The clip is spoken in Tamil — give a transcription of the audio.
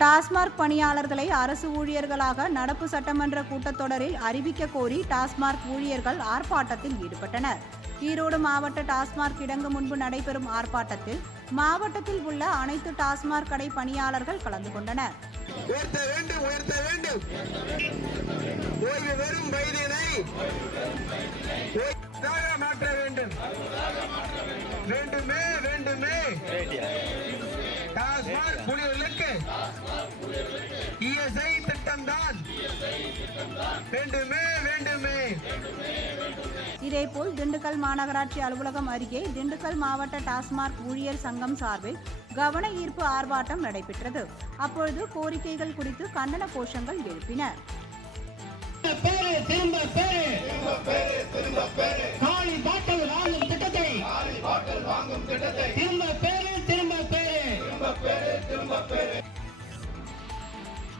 டாஸ்மாக் பணியாளர்களை அரசு ஊழியர்களாக நடப்பு சட்டமன்ற கூட்டத்தொடரில் அறிவிக்க கோரி டாஸ்மாக் ஊழியர்கள் ஆர்ப்பாட்டத்தில் ஈடுபட்டனர். ஈரோடு மாவட்ட டாஸ்மாக் கிடங்கு முன்பு நடைபெறும் ஆர்ப்பாட்டத்தில் மாவட்டத்தில் உள்ள அனைத்து டாஸ்மாக் கடை பணியாளர்கள் கலந்து கொண்டனர். உயர்த்த வேண்டும், உயர்த்த வேண்டும். ஓய்வு பெறும் வயதினை மாற்ற வேண்டும். வேண்டுமே வேண்டுமே டாஸ்மாக் ஊழியர்களுக்கு இஎஸ்ஐ திட்டம்தான் வேண்டுமே வேண்டுமே. இதேபோல் திண்டுக்கல் மாநகராட்சி அலுவலகம் அருகே திண்டுக்கல் மாவட்ட டாஸ்மாக் ஊழியர் சங்கம் சார்பில் கவன ஈர்ப்பு ஆர்ப்பாட்டம் நடைபெற்றது. அப்பொழுது கோரிக்கைகள் குறித்து கண்டன கோஷங்கள் எழுப்பினர். காலி பாட்டில் வாங்கும் திட்டத்தை